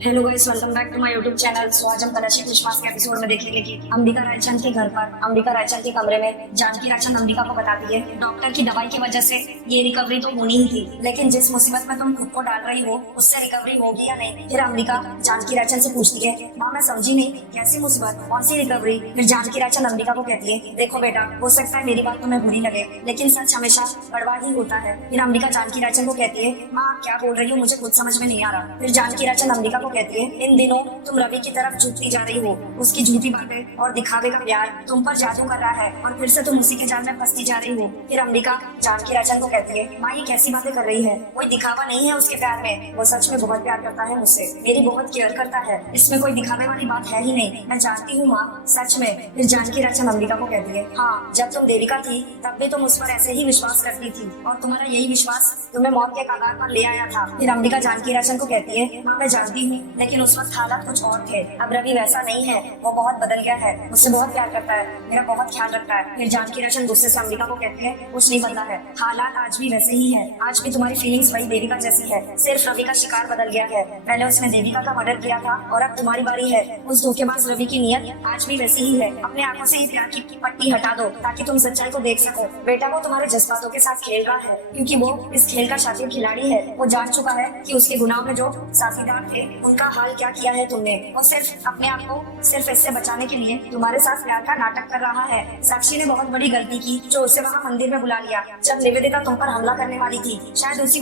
Hello guys, welcome back to my YouTube channel. So आज हम कलशी विश्वास के एपिसोड में देखेंगे कि अंबिका रायचंद के घर पर अंबिका रायचंद के कमरे में जानकी रायचंद अंबिका को बताती है डॉक्टर की दवाई की वजह से ये रिकवरी तो होनी ही थी, लेकिन जिस मुसीबत में तुम खुद को डाल रही हो उससे रिकवरी होगी या नहीं। फिर अंबिका जानकी रायचंद से पूछती है, माँ मैं समझी नहीं, कैसी मुसीबत, कौन सी रिकवरी। फिर जानकी रायचंद अंबिका को कहती है, देखो बेटा, हो सकता है मेरी बात तुम्हें बुरी लगे, लेकिन सच हमेशा कड़वा ही होता है। फिर अंबिका जानकी रायचंद को कहती है, माँ आप क्या बोल रही हो, मुझे कुछ समझ में नहीं आ रहा। फिर जानकी रायचंद अंबिका को कहती है, इन दिनों तुम रवि की तरफ झुकती जा रही हो, उसकी झूठी बातें और दिखावे का प्यार तुम पर जादू कर रहा है और फिर से तुम उसी के जाल में फंसती जा रही हो। फिर अंबिका जानकी रायचंद को कहती है, माँ ये कैसी बातें कर रही है, कोई दिखावा नहीं है उसके प्यार में, वो सच में बहुत प्यार करता है मुझसे, मेरी बहुत केयर करता है, इसमें कोई दिखावे वाली बात है ही नहीं, मैं जानती हूँ माँ, सच में। फिर जानकी रायचंद अंबिका को कहती है, हाँ जब तुम देविका थी तब भी तुम उस पर ऐसे ही विश्वास करती थी और तुम्हारा यही विश्वास तुम्हें मौत के कगार पर ले आया था। फिर अंबिका जानकी रायचंद को कहती है, माँ मैं जानती हूँ, लेकिन उस वक्त हालात कुछ और थे, अब रवि वैसा नहीं है, वो बहुत बदल गया है, मुझसे बहुत प्यार करता है, मेरा बहुत ख्याल रखता है। फिर जानकी रायचंद गुस्से से अंबिका को कहती है, कुछ नहीं बदला है, हालात आज भी वैसे ही है, आज भी तुम्हारी फीलिंग्स वही देविका जैसी है, सिर्फ रवि का शिकार बदल गया है, पहले उसने देविका का मर्डर किया था और अब तुम्हारी बारी है। उस धोखेबाज रवि की नीयत आज भी वैसी ही है, अपने आंखों से ही प्यार की पट्टी हटा दो ताकि तुम सच्चाई को देख सको। बेटा वो तुम्हारे जज्बातों के साथ खेल रहा है क्योंकि वो इस खेल का शातिर खिलाड़ी है, वो जान चुका है कि उसके गुनाह में जो साथीदार थे उनका हाल क्या किया है तुमने, और सिर्फ अपने आप को सिर्फ इससे बचाने के लिए तुम्हारे साथ प्यार का नाटक कर रहा है। साक्षी ने बहुत बड़ी गलती की जो उसे वहाँ मंदिर में बुला लिया जब निवेदिता तुम पर हमला करने वाली थी, शायद उसी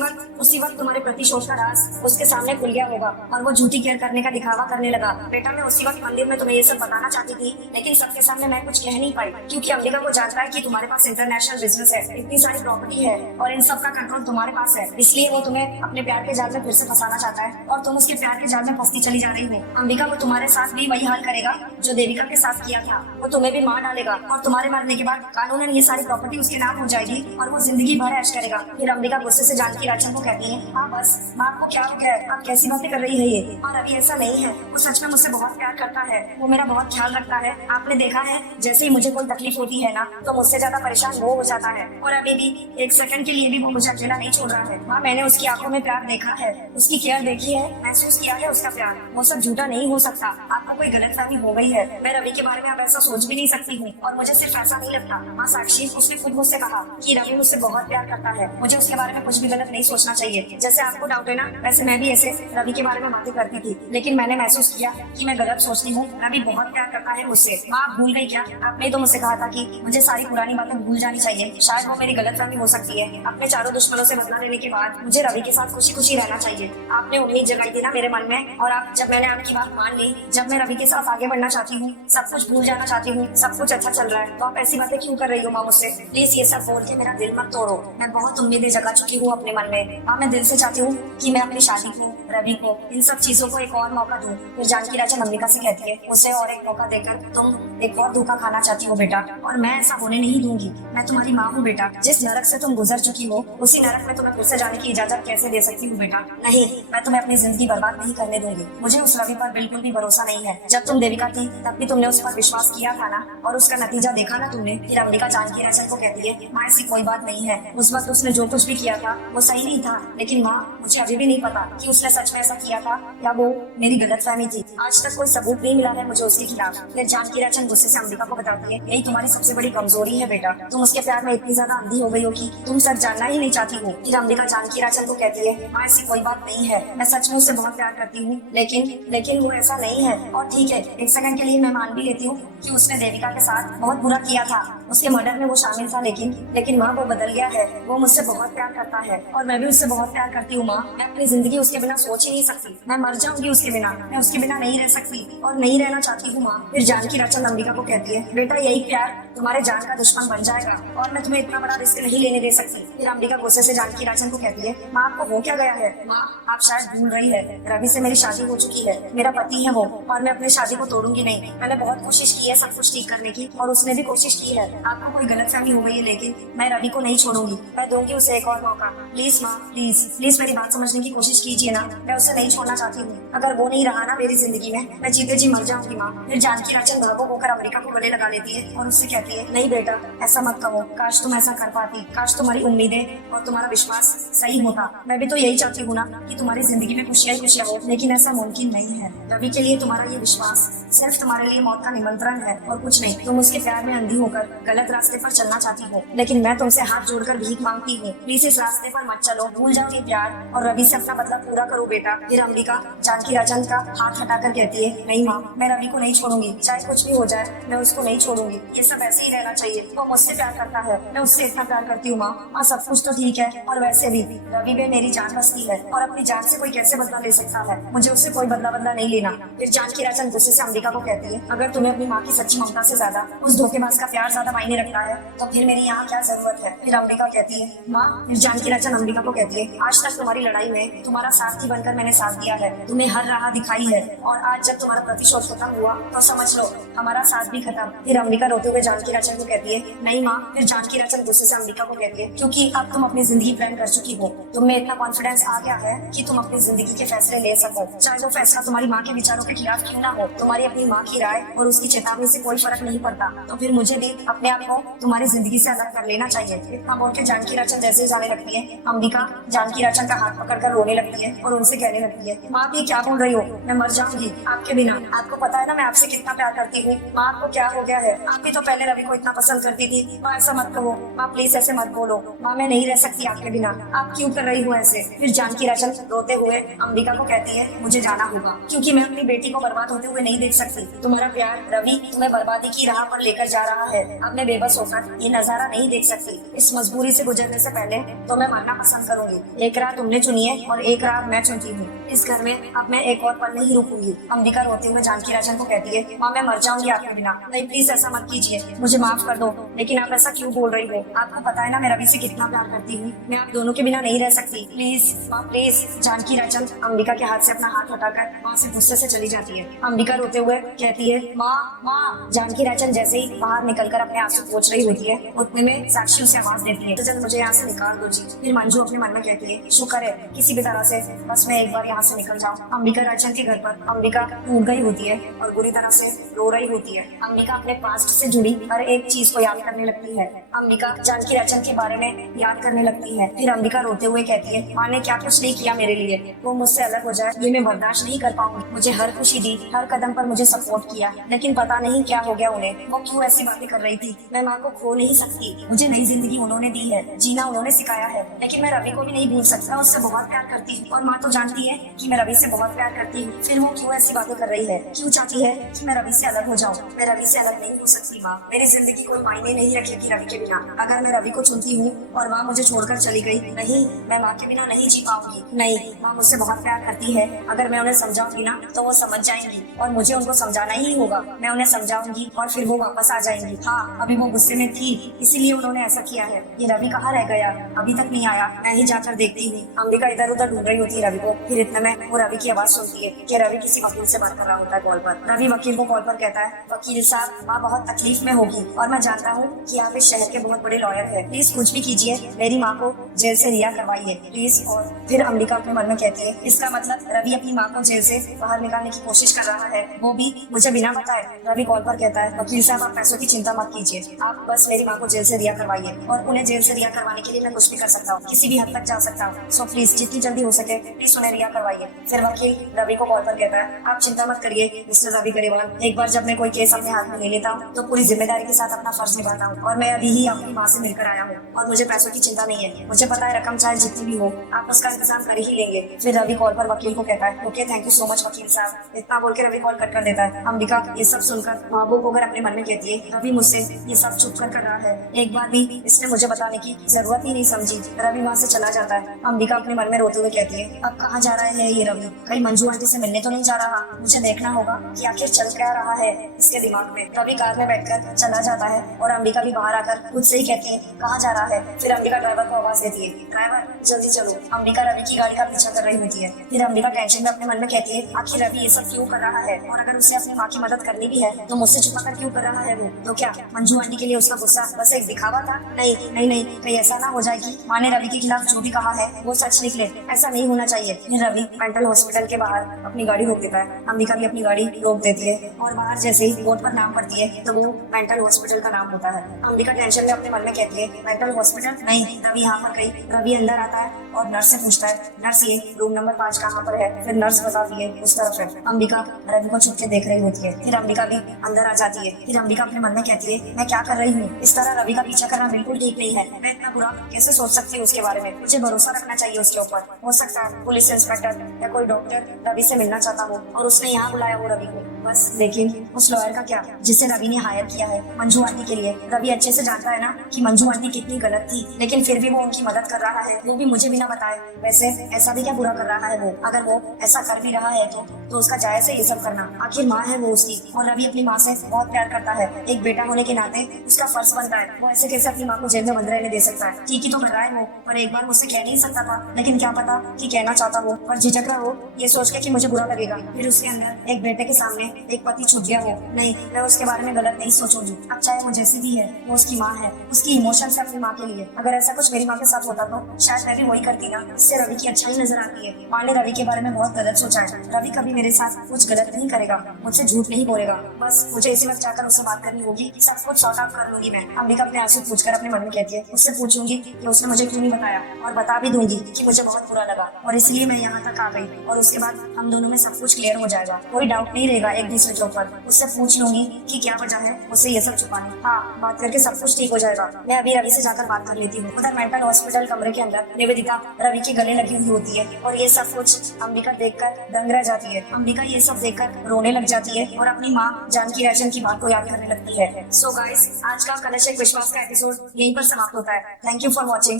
वक्त तुम्हारे प्रतिशोध का राज उसके सामने खुल गया होगा और वो झूठी केयर करने का दिखावा करने लगा। बेटा मैं उसी वक्त मंदिर में तुम्हें ये सब बताना चाहती थी, लेकिन सबके सामने मैं कुछ कह नहीं पाई क्योंकि अंबिका को जानता है कि तुम्हारे पास इंटरनेशनल बिजनेस है, इतनी सारी प्रॉपर्टी है और इन सब का कंट्रोल तुम्हारे पास है, इसलिए वो तुम्हें अपने प्यार के जाल में फिर से फंसाना चाहता है और तुम उसके प्यार के जाल में फंसती चली जा रही हो। अंबिका वो तुम्हारे साथ भी वही हाल करेगा जो देविका के साथ किया था, वो तुम्हें भी मार डालेगा और तुम्हारे मरने के बाद कानूनन ये सारी प्रॉपर्टी उसके नाम हो जाएगी और वो जिंदगी भर ऐश करेगा। फिर अंबिका गुस्से से जानकी रायचंद को कहती है, हाँ बस, माँ आपको क्या हो गया है, आप कैसी बातें कर रही है ये, और अभी ऐसा नहीं है, वो सच में मुझसे बहुत प्यार करता है, वो मेरा बहुत ख्याल रखता है, आपने देखा है जैसे ही मुझे कोई तकलीफ होती है ना तो मुझसे ज्यादा परेशान वो हो जाता है और अभी भी एक सेकंड के लिए भी वो मुझे अकेला नहीं छोड़ रहा है। माँ मैंने उसकी आंखों में प्यार देखा है, उसकी केयर देखी है, महसूस किया है उसका प्यार, वो सब झूठा नहीं हो सकता, आपको कोई गलतफहमी हो गई है, मैं रवि के बारे में अब ऐसा सोच भी नहीं सकती हूँ और मुझे सिर्फ ऐसा नहीं लगता। माँ साक्षी उसने खुद मुझसे कहा कि रवि मुझसे बहुत प्यार करता है, मुझे उसके बारे में कुछ भी गलत नहीं सोचना चाहिए, जैसे आपको डाउट है ना वैसे मैं भी ऐसे रवि के बारे में बातें करती थी, लेकिन मैंने महसूस किया कि मैं गलत सोचती हूँ, रवि बहुत प्यार करता है मुझसे। माँ आप भूल गई क्या, आपने तो मुझसे कहा था कि मुझे सारी पुरानी बातें भूल जानी चाहिए, शायद वो मेरी गलतफहमी हो सकती है, अपने चारों दुश्मनों से बदला लेने के बाद मुझे रवि के साथ खुशी खुशी रहना चाहिए, आपने उम्मीद जगाई थी ना मेरे मन में, और आप जब मैंने आपकी बात मान ली, जब मैं रवि के साथ आगे बढ़ना चाहती हूँ, सब कुछ भूल जाना चाहती हूँ, सब कुछ अच्छा चल रहा है, तो आप ऐसी बातें क्यों कर रही हो माँ मुझसे, प्लीज ये सब बोल के मेरा दिल मत तोड़ो, मैं बहुत उम्मीदें जगा चुकी हूँ अपने मन में। माँ मैं दिल से चाहती हूँ कि मैं अपनी शादी को, रवि को, इन सब चीजों को एक और मौका दूं। फिर जानकी रायचंद अंबिका से कहती है, उसे और एक मौका देकर तुम एक और धोखा खाना चाहती हो बेटा, और मैं ऐसा होने नहीं दूंगी, मैं तुम्हारी माँ हूँ बेटा, जिस नरक से तुम गुजर चुकी हो उसी नरक में तुम्हें फिर से जाने की इजाजत कैसे दे सकती हूँ बेटा, नहीं मैं तुम्हें अपनी जिंदगी बर्बाद नहीं करने दूंगी, मुझे उस रवि पर बिल्कुल भी भरोसा नहीं है, जब तुम देविका थी तब भी तुमने उस पर विश्वास किया था ना, और उसका नतीजा देखा ना तुमने। फिर अंबिका जानकी रायचंद को कहती है, माँ ऐसी कोई बात नहीं है, उस वक्त उसने जो कुछ भी किया था वो सही नहीं था, लेकिन माँ मुझे अभी भी नहीं पता कि उसने सच में ऐसा किया था या वो मेरी गलतफहमी थी, आज तक कोई सबूत नहीं मिला है मुझे उसके खिलाफ। फिर जानकी रायचंद गुस्से से अंबिका को बताती है, यही तुम्हारी सबसे बड़ी कमजोरी है बेटा, तुम उसके प्यार में इतनी ज्यादा अंधी हो गई हो कि तुम सच जानना ही नहीं चाहती हो। फिर अंबिका जानकी रायचंद को कहती है, माँ ऐसी कोई बात नहीं है, मैं सच में उससे बहुत प्यार करती हूँ, लेकिन वो ऐसा नहीं है, और ठीक है एक सेकंड के लिए मैं मान भी लेती हूँ कि उसने देविका के साथ बहुत बुरा किया था, उसके मर्डर में वो शामिल था, लेकिन माँ वो बदल गया है, वो मुझसे बहुत प्यार करता है और मैं भी उससे बहुत प्यार करती हूँ। माँ मैं अपनी जिंदगी उसके बिना सोच ही नहीं सकती, मैं मर जाऊंगी उसके बिना, मैं उसके बिना नहीं रह सकती और नहीं रहना चाहती हूँ। माँ फिर जानकी रायचंद अंबिका को कहती है, बेटा यही प्यार तुम्हारे जान का दुश्मन बन जाएगा और मैं तुम्हें इतना बड़ा रिस्क नहीं लेने दे सकती। फिर अंबिका गुस्से से जानकी रायचंद को कहती है, माँ आपको हो क्या गया है, माँ आप शायद भूल रही है, रवि से मेरी शादी हो चुकी है, मेरा पति है वो, और मैं अपनी शादी को तोड़ूंगी नहीं, मैंने बहुत कोशिश की है सब कुछ ठीक करने की और उसने भी कोशिश की है, आपको कोई गलतफहमी हो गई है, लेकिन मैं रवि को नहीं छोड़ूंगी, मैं दूंगी उसे एक और मौका। प्लीज माँ, प्लीज प्लीज मेरी बात समझने की कोशिश कीजिए ना, मैं उसे नहीं छोड़ना चाहती हूँ। अगर वो नहीं रहा ना मेरी जिंदगी में, मैं जीते जी मर जाऊंगी माँ। फिर जानकी राजन भावुक होकर अमेरिका को गले लगा लेती है और उससे कहती है, नहीं बेटा ऐसा मत कहो, काश तुम ऐसा कर पाती, काश तुम्हारी उम्मीदें और तुम्हारा विश्वास सही होता। मैं भी तो यही चाहती हूँ ना कि तुम्हारी जिंदगी में खुशियां ही खुशियां हो, लेकिन ऐसा मुमकिन नहीं है। रवि के लिए तुम्हारा ये विश्वास सिर्फ तुम्हारे लिए मौत का निमंत्रण है और कुछ नहीं। तुम उसके प्यार में अंधी होकर गलत रास्ते पर चलना चाहती हो, लेकिन मैं तुमसे हाथ जोड़कर भीख मांगती हूँ, प्लीज इस रास्ते पर मत चलो, भूल जाओ ये प्यार और रवि से अपना बदला पूरा करो बेटा। फिर अंबिका जानकी राजन का हाथ हटाकर कहती है, नहीं माँ, मैं रवि को नहीं छोड़ूंगी, चाहे कुछ भी हो जाए मैं उसको नहीं छोड़ूंगी। ये सब ऐसे ही रहना चाहिए। वो मुझसे प्यार करता है, मैं उससे इतना प्यार करती हूँ माँ, सब कुछ तो ठीक है, और वैसे भी रवि में मेरी जान बसती है और अपनी जान से कोई कैसे बदला ले सकता है, मुझे उससे कोई बदला नहीं लेना। फिर जानकी राजन गुस्से से अंबिका को कहती है, अगर तुम्हें अपनी माँ की सच्ची ममता से ज्यादा उस धोखेबाज का प्यार ज्यादा मायने रखता है तो फिर मेरी यहाँ क्या जरूरत है। फिर अंबिका कहती है, माँ, फिर जानकी राजन अंबिका को कहती है, आज तक तुम्हारी लड़ाई में तुम्हारा साथी बनकर मैंने साथ दिया है, तुम्हें हर राह दिखाई है, और आज जब तुम्हारा प्रतिशोध खत्म हुआ तो समझ लो हमारा साथ भी खत्म। फिर अंबिका रोते हुए जानकी राजन को कहती है, नहीं माँ। फिर जानकी राजन गुस्से से अंबिका को कहती है, क्योंकि अब तुम अपनी जिंदगी प्लान कर चुकी हो, तुम में इतना कॉन्फिडेंस आ गया है कि तुम अपनी जिंदगी के फैसले ले सको, चाहे वो फैसला तुम्हारी माँ के विचारों के खिलाफ क्यों ना हो। तुम्हारी अपनी माँ की राय और उसकी चेतावनी से कोई फर्क नहीं पड़ता, तो फिर मुझे भी अपने आप को तुम्हारी जिंदगी से अलग कर लेना चाहिए। इतना बोल के जानकी राजन जैसे ही जाने लगती है, अंबिका जानकी राजन का हाथ पकड़कर रोने लगती है और उनसे कहने लगती है, माँ भी क्या बोल रही हो, मैं मर जाऊंगी आपके बिना। आपको पता है ना मैं आपसे कितना प्यार करती हूँ। माँ, आपको क्या हो गया है, आप भी तो पहले रवि को इतना पसंद करती थी। माँ ऐसा मत कहो, माँ प्लीज ऐसे मत बोलो, माँ मैं नहीं रह सकती आपके बिना, आप क्यों कर रही हो ऐसे। फिर जानकी राजन रोते हुए अंबिका को कहती है, मुझे जाना होगा, क्योंकि मैं अपनी बेटी को बर्बाद होते हुए नहीं देख सकती। तुम्हारा प्यार रवि तुम्हें बर्बादी की राह पर लेकर जा रहा है, अब मैं बेबस होकर ये नजारा नहीं देख सकती। इस मजबूरी से गुजरने से पहले तो मैं मरना पसंद करूंगी। एक राह तुमने चुनी है और एक राह मैं चुनती हूँ, इस घर में अब मैं एक और पल नहीं रुकूंगी। अंबिका रोते हुए जानकी राजन को कहती है, माँ मैं मर जाऊंगी आपके बिना, नहीं प्लीज ऐसा मत कीजिए, मुझे माफ कर दो, लेकिन आप ऐसा क्यों बोल रही हो। आपको पता है ना मैं रवि से कितना प्यार करती हूँ, मैं आप दोनों के बिना नहीं रह सकती, प्लीज माँ प्लीज। जानकी राजन अंबिका के हाथ से अपना हाथ हटाकर वहाँ से गुस्से से चली जाती है। अंबिका रोते हुए कहती है, माँ माँ। जानकी राजन जैसे ही बाहर निकलकर अपने आंसू पोंछ रही होती है, उतने में साक्षी उसे आवाज देती है, तो जल्द मुझे यहाँ से निकाल दो जी। फिर मंजू अपने मन में कहती है, शुक्र है किसी भी तरह से बस मैं एक बार यहाँ से निकल जाऊँ। अंबिका राजन के घर पर अंबिका टूट गई होती है और बुरी तरह से रो रही होती है। अंबिका अपने पास्ट से जुड़ी हर एक चीज को याद करने लगती है। अंबिका जानकी राजन के बारे में याद करने लगती है। फिर अंबिका रोते हुए कहती है, माँ ने क्या कुछ नहीं किया मेरे लिए, वो मुझसे अलग हो जाए ये मैं बर्दाश्त नहीं कर पाऊंगी। मुझे हर खुशी दी, हर कदम पर मुझे सपोर्ट किया, लेकिन पता नहीं क्या हो गया उन्हें, वो क्यों ऐसी बातें कर रही थी। मैं माँ को खो नहीं सकती, मुझे नई जिंदगी उन्होंने दी है, जीना उन्होंने सिखाया है, लेकिन मैं रवि को भी नहीं भूल सकता, उससे बहुत प्यार करती हूँ और माँ तो जानती है कि मैं रवि से बहुत प्यार करती हूँ। फिर वो क्यों ऐसी बातें कर रही है, क्यों चाहती है कि मैं रवि से अलग हो जाऊँ। मैं रवि से अलग नहीं हो सकती माँ, मेरी जिंदगी कोई मायने नहीं रखेगी रवि के बिना। अगर मैं रवि को चुनती हूँ और माँ मुझे छोड़कर चली गई, नहीं मैं माँ के बिना नहीं जी पाऊंगी। नहीं, माँ मुझसे बहुत प्यार करती है, अगर मैं उन्हें समझाऊंगी ना तो वो समझ जाएंगी और मुझे उनको समझाना ही होगा। मैं उन्हें समझाऊंगी और फिर वो वापस आ जाएंगी। हाँ, अभी वो गुस्से में थी इसीलिए उन्होंने ऐसा किया है। ये रवि कहाँ रह गया, अभी तक नहीं आया, मैं ही जाकर देखती हूँ। अंबिका इधर उधर ढूंढ रही होती है रवि को। फिर इतने में वो रवि की आवाज सुनती है कि रवि किसी वकील से बात कर रहा होता है कॉल पर। रवि वकील को कॉल पर कहता है, वकील साहब माँ बहुत तकलीफ में होगी और मैं जानता हूँ कि आप इस शहर के बहुत बड़े लॉयर हैं, प्लीज कुछ भी कीजिए, मेरी माँ को जेल से रिहा करवाइए प्लीज। और फिर अंबिका अपने मन में कहती है, इसका मतलब रवि अपनी माँ को जेल से बाहर निकालने की कोशिश कर रहा है, वो भी मुझे बिना बताए। रवि कॉल पर कहता है, वकील साहब आप पैसों की चिंता मत कीजिए, आप बस मेरी माँ को जेल से रिहा करवाइए और उन्हें जेल से रिहा करवाने के लिए मैं कुछ भी कर सकता हूँ, किसी भी हद तक जा सकता हूँ, सो प्लीज जितनी जल्दी हो सके प्लीज उन्हें रिहा करवाइए। फिर वकील रवि को कॉल पर कहता है, आप चिंता मत करिए मिस्टर रवि गरेवाल, एक बार जब मैं कोई केस अपने हाथ में ले लेता हूँ तो पूरी जिम्मेदारी के साथ अपना फर्ज निभाता हूँ और मैं अभी ही अपनी माँ से मिलकर आया हूँ और मुझे पैसों की चिंता नहीं है, मुझे पता है रकम चाहे जितनी भी हो आप उसका इंतजाम कर ही लेंगे। फिर रवि कॉल पर वकील को कहता है, okay thank you so much वकील साहब। इतना बोल के रवि कॉल कट कर देता है। अंबिका ये सब सुनकर भावुक होकर अपने मन में कहती है, रवि मुझसे ये सब छुप कर रहा है, एक बार भी इसने मुझे बताने की जरूरत ही नहीं समझी। रवि वहाँ से चला जाता है। अंबिका अपने मन में रोते हुए कहती है, अब कहाँ जा रहा है ये रवि, कहीं मंजू आंटी से मिलने तो नहीं जा रहा, मुझे देखना होगा कि आखिर चल क्या रहा है इसके दिमाग में। रवि कार में बैठकर चला जाता है और अंबिका भी बाहर आकर खुद से ही कहती है, कहाँ जा रहा है। फिर अंबिका ड्राइवर को आवाज देती है, ड्राइवर जल्दी चलो। अंबिका रवि की गाड़ी का पीछा कर रही होती है। फिर अंबिका टेंशन में अपने मन में कहती है, आखिर रवि ये सब क्यों कर रहा है, और अगर उसे अपनी माँ की मदद करनी भी है तो मुझसे छुपा कर क्यों कर रहा है वो। तो क्या मंजू आंटी के लिए उसका गुस्सा बस एक दिखावा था? नहीं नहीं नहीं, कहीं ऐसा ना हो जाए कि माँ ने रवि के खिलाफ जो भी कहा है वो सच निकले। ऐसा नहीं होना चाहिए। फिर रवि मेंटल हॉस्पिटल के बाहर अपनी गाड़ी रोक देता है। अंबिका भी अपनी गाड़ी रोक देती है और बाहर जैसे ही बोर्ड पर नाम पड़ती है तो वो मेंटल हॉस्पिटल का नाम होता है। अंबिका टेंशन में अपने मन में कहती है मेंटल हॉस्पिटल नहीं, रवि यहाँ पर कहीं। रवि अंदर आता है और नर्स से पूछता है नर्स ये रूम नंबर 5 कहाँ पर है। फिर नर्स बताती है उस तरफ है। अंबिका रवि को छुप के देख रही होती है। फिर अंबिका भी अंदर आ जाती है। फिर अंबिका अपने मन में कहती है मैं क्या कर रही हूँ, इस तरह रवि का पीछा करना बिल्कुल ठीक नहीं है। मैं इतना बुरा कैसे सोच सकती हूँ उसके बारे में। मुझे भरोसा रखना चाहिए उसके ऊपर। हो सकता है पुलिस इंस्पेक्टर या कोई डॉक्टर रवि से मिलना चाहता हो और उसने यहाँ बुलाया हो रवि को। बस लेकिन उस लॉयर का क्या जिसे रवि ने हायर किया है मंजू आंटी के लिए। रवि अच्छे से जानता है ना कि मंजू आंटी कितनी गलत थी, लेकिन फिर भी वो उनकी मदद कर रहा है, वो भी मुझे बिना बताए। वैसे ऐसा भी क्या बुरा कर रहा है वो। अगर वो ऐसा कर भी रहा है तो उसका जायज है ये सब करना। आखिर माँ है वो उसकी और रवि अपनी माँ से बहुत प्यार करता है। एक बेटा होने के नाते उसका फर्ज बनता है। वो ऐसे कैसे अपनी माँ को जेल में बंद रहने दे सकता है। ठीक ही तो कर रहा है वो, पर एक बार मुझसे कह नहीं सकता था। लेकिन क्या पता कि कहना चाहता हो पर झिझक रहा हो ये सोच के कि मुझे बुरा लगेगा। फिर उसके अंदर एक बेटे के सामने एक पति छुप गया हो। नहीं, मैं उसके बारे में गलत नहीं सोचूंगी। अब चाहे वो जैसी भी है वो उसकी माँ है, उसकी इमोशन है अपनी माँ के लिए। अगर ऐसा कुछ मेरी माँ के साथ होता तो शायद मैं भी वही करती ना। इससे रवि की अच्छाई नजर आती है। माँ ने रवि के बारे में बहुत गलत सोचा है। रवि कभी मेरे साथ कुछ गलत नहीं करेगा, मुझसे झूठ नहीं बोलेगा। बस मुझे इसी वक्त जाकर उससे बात करनी होगी, सब कुछ सॉर्ट आउट कर लूंगी मैं। अंबिका अपने आंसू पूछकर अपने मन में कहती है उससे पूछूंगी कि उसने मुझे क्यों नहीं बताया और बता भी दूंगी कि मुझे बहुत बुरा लगा और इसलिए मैं यहाँ तक आ गई। और उसके बाद हम दोनों में सब कुछ क्लियर हो जाएगा, कोई डाउट नहीं रहेगा एक दूसरे के ऊपर। उससे पूछ लूंगी कि क्या वजह है मुझसे ये सब छुपाने। हाँ, बात करके सब कुछ ठीक हो जाएगा। मैं अभी रवि से जाकर बात कर लेती हूँ। उधर मेंटल हॉस्पिटल कमरे के अंदर निवेदिता रवि के गले लगी हुई होती है और ये सब कुछ अंबिका देखकर दंग रह जाती है। अंबिका ये सब देखकर रोने लग जाती है और अपनी माँ जानकी राजन की बात को याद करने लगती है। सो गाइस, आज का कलश एक विश्वास का एपिसोड यहीं पर समाप्त होता है। Thank you for watching.